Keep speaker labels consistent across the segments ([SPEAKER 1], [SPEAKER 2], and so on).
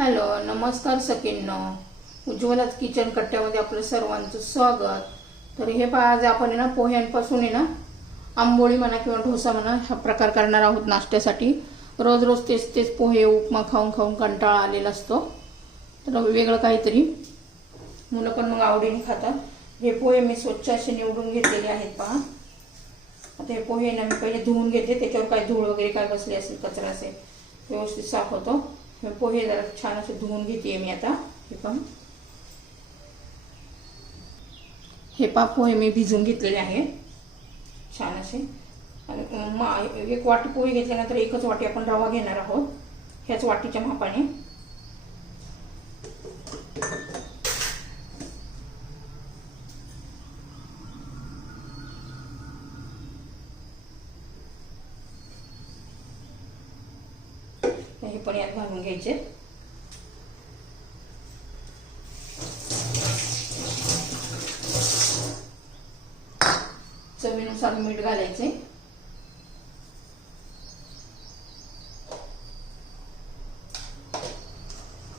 [SPEAKER 1] Hello नमस्कार सकिन्नो उज्ज्वलाच kitchen कट्ट्यामध्ये आपलं सर्वांचं स्वागत. तर हे पहा आज आपण आहे ना पोह्यांपासून आहे ना आंबोळी म्हणा किंवा डोसा म्हणा हा प्रकार करणार आहोत नाश्त्यासाठी. रोज रोज तेच तेच पोहे उपमा खाऊन खाऊन कंटाळा आलेला असतो. तर वेगळं काहीतरी. मुलं पण मग आवडीने खातात. हे पोहे मी स्वच्छ असे निवडून घेतलेले आहेत पहा. आता हे पोहे ना मी पहिले धुवून घेते. त्याच्यावर काय धूळ वगैरे काय बसले असेल कचरा असेल व्यवस्थित साफ होतो. पोहे जरा छान असे धुवून घेते मी आता. हे पण. हे पा पोहे मी भिजून घेतलेले आहे छान असे. आणि मा एक वाटी पोहे घेतल्यानंतर एकच वाटी आपण रवा घेणार आहोत. ह्याच वाटीच्या मापाने हे पण घ्यायचे. चवीनुसार मीठ घालायचे.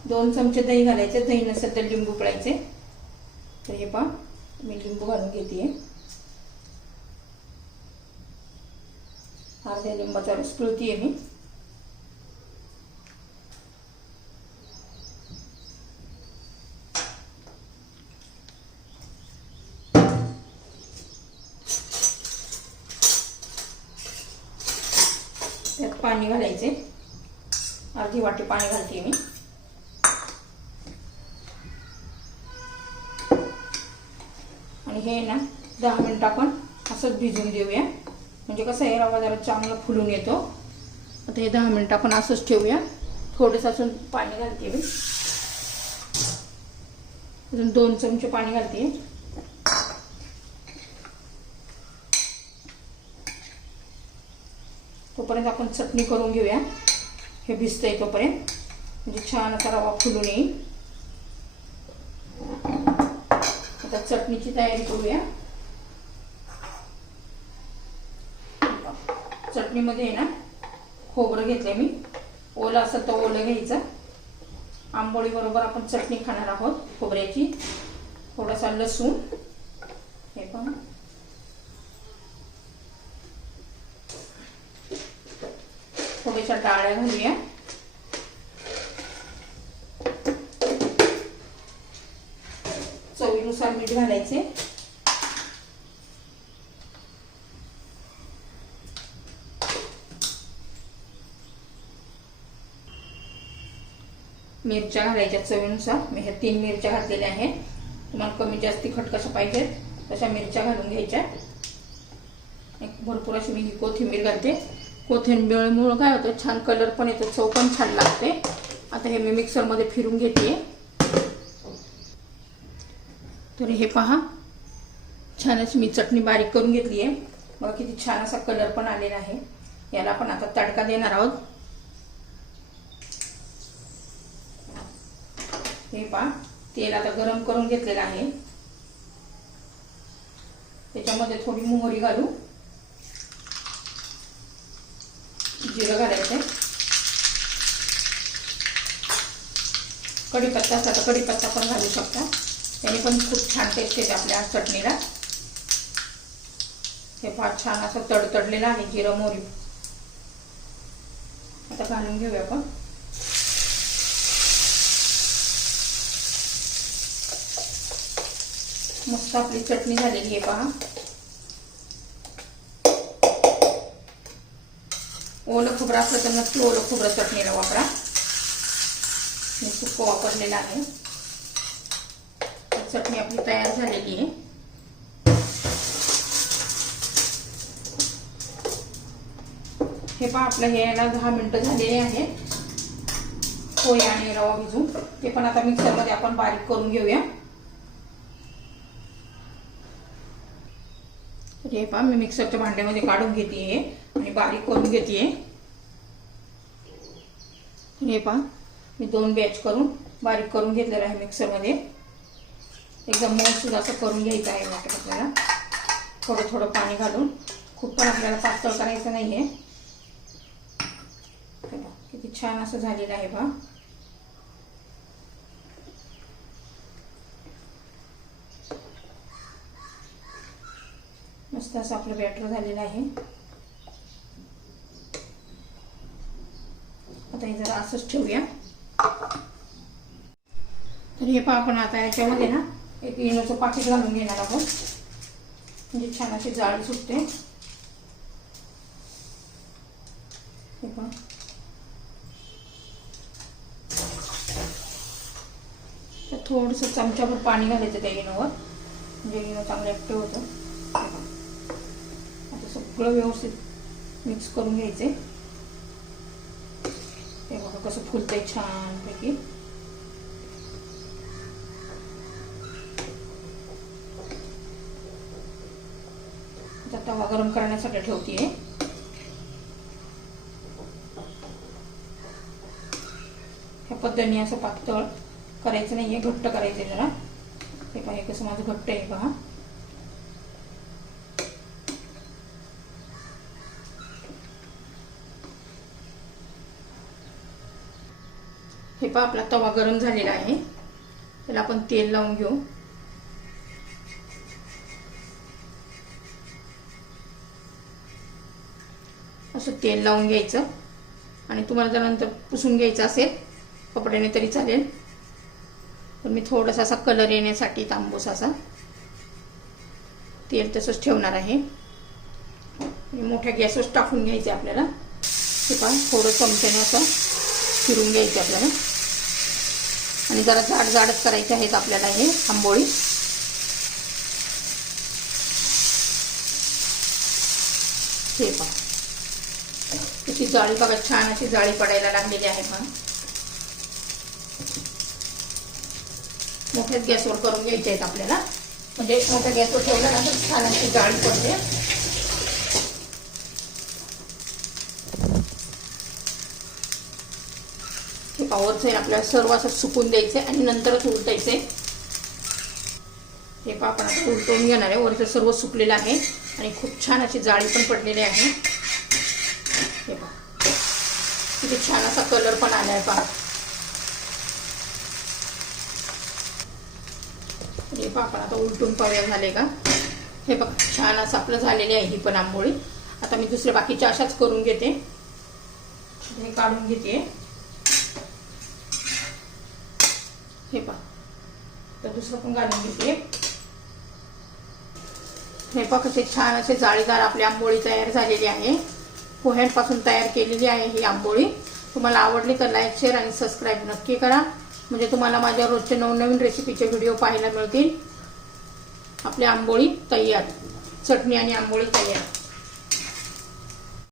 [SPEAKER 1] दोन चमचे दही घालायचे. दही नसेल तर लिंबू पळायचे. तर हे पहा मी लिंबू घालून घेते अर्ध्या लिंबाचा रस पिळतीये मी. पाणी घालायचे. अर्धी वाटी पाणी घालते मी. आणि हे ना दहा मिनटं आपण असंच भिजून देऊया. म्हणजे कसं आहे रवा जरा चांगला फुलून येतो. आता हे दहा मिनटं आपण असंच ठेवूया. थोडंसं असून पाणी घालते मी. अजून दोन चमचे पाणी घालते. तोपर्यंत आपण चटणी करून घेऊया. हे भिजतंय तोपर्यंत. म्हणजे छान असा रवा फुलून येईल. आता चटणीची तयारी करूया. चटणीमध्ये ना खोबरं घेतलंय मी. ओलं असं तर ओलं घ्यायचं. आंबोळी बरोबर आपण चटणी खाणार आहोत खोबऱ्याची. थोडासा लसूण. हे पण थोड्याशा डाळ्या घालूया. चवीनुसार मीठ घालायचे. मिरच्या घालायच्या चवीनुसार. मी ह्या तीन मिरच्या घातलेल्या आहेत. तुम्हाला कमी जास्ती खट कशा पाहिजेत. तशा मिरच्या घालून घ्यायच्या. भरपूर अशी मी ही कोथिंबीर घालते. कोथिंबीरमुळं काय होतं छान कलर पण येतो. चव पण छान लागते. आता हे मी मिक्सरमध्ये फिरून घेते तर हे पहा. छान अशी मी चटणी बारीक करून घेतली आहे. बघा किती छान असा कलर पण आलेला आहे. याला आपण आता तडका देणार आहोत. हे पहा. तेल आता गरम करून घेतलेलं आहे. त्याच्यामध्ये थोडी मोहरी घालू. जिरं घालायचं. कढीपत्ता असला तर कढीपत्ता पण घालू शकता. त्याने पण खूप छान टेस्ट येते आपल्या चटणीला. हे फार छान असं तडतडलेलं आहे जिरं मोरी. आता घालून घेऊया आपण. मस्त आपली चटणी झालेली आहे पहा. ओलं खोबरं असलं तर नक्की ओलं खोबरं चटणीला वापरा मी सुकं वापरलेलं आहे. चटणी आपली तयार झालेली आहे. हे पहा आपलं हे याला दहा मिनटं झालेले आहेत. पोहे आणि रवा भिजून. ते पण आता मिक्सरमध्ये आपण बारीक करून घेऊया. हे पहा मी मिक्सरच्या भांड्यामध्ये काढून घेते हे. आणि बारीक करून घेते हे पहा मी दोन बॅच करून बारीक करून घेतलेलं आहे मिक्सरमध्ये एकदम सुद्धा असं करून घ्यायचं आहे वाटत आपल्याला. थोडं थोडं पाणी घालून. खूप पण आपल्याला पातळ करायचं नाही आहे किती छान असं झालेलं आहे बा मस्त असं आपलं बॅटर झालेलं आहे. आता हे असंच ठेवूया. तर हे पहा आपण आता याच्यामध्ये ना एक इनोचं पाकिट घालून घेणार आहोत. म्हणजे छान अशी जाळी सुटते. हे पहा. थोडंसं चमच्याभर पाणी घालायचं त्या इनोवर. म्हणजे इनो चांगलं ॲक्टिव्ह होतं. आता सगळं व्यवस्थित मिक्स करून घ्यायचे कसं फुलतंय छानपैकी. आता तवा गरम करण्यासाठी ठेवतीये. ह्या पद्धतीने असं पातळ करायचं नाहीये घट्ट करायचं जरा. हे पहा कसं माझं घट्ट आहे पहा हे पहा आपला तवा गरम झालेला आहे. त्याला आपण तेल लावून घेऊ. असं तेल लावून घ्यायचं. आणि तुम्हाला जर नंतर पुसून घ्यायचं असेल कपड्याने तरी चालेल. पण मी थोडासा असा कलर येण्यासाठी तांबूस असा. तेल तसंच ठेवणार आहे. आणि मोठ्या गॅसवर टाकून घ्यायचे आपल्याला. हे पहा थोडं चमच्याने असं फिरून घ्यायचं आपल्याला. आणि जरा जाड जाडच करायचे आहेत आपल्याला हे आंबोळी. हे पहा. त्याची जाळी बघा छान अशी जाळी पडायला लागलेली आहे पण. मोठ्याच गॅसवर करून घ्यायचे आहेत आपल्याला. म्हणजे मोठ्या गॅसवर ठेवल्यानंतर छान अशी जाळी पडते. पावरचं आहे आपल्याला सर्व असं सुकून द्यायचे आणि नंतरच उलटायचे. हे पहा आपण आता उलटवून घेणार आहे. वरचं सर्व सुकलेलं आहे आणि खूप छान अशी जाळी पण पडलेली आहे. हे पहा. किती छान असा कलर पण आला आहे पहा. हे पहा आपण आता उलटून पाहूया झाले का? हे बघ छान असं आपलं झालेली आहे ही पण आंबोळी. आता मी दुसऱ्या बाकीच्या अशाच करून घेते. हे काढून घेते. हे पहा. तर दुसरं पण घालून घेते. हे पहा कसे छान असे जाळीदार आपली आंबोळी तयार झालेली आहे. पोह्यांपासून तयार केलेली आहे ही आंबोळी. तुम्हाला आवडली तर लाईक शेअर आणि सबस्क्राईब नक्की करा. म्हणजे तुम्हाला माझ्या रोजचे नवनवीन रेसिपीचे व्हिडिओ पाहायला मिळतील. आपली आंबोळी तयार. चटणी आणि आंबोळी तयार.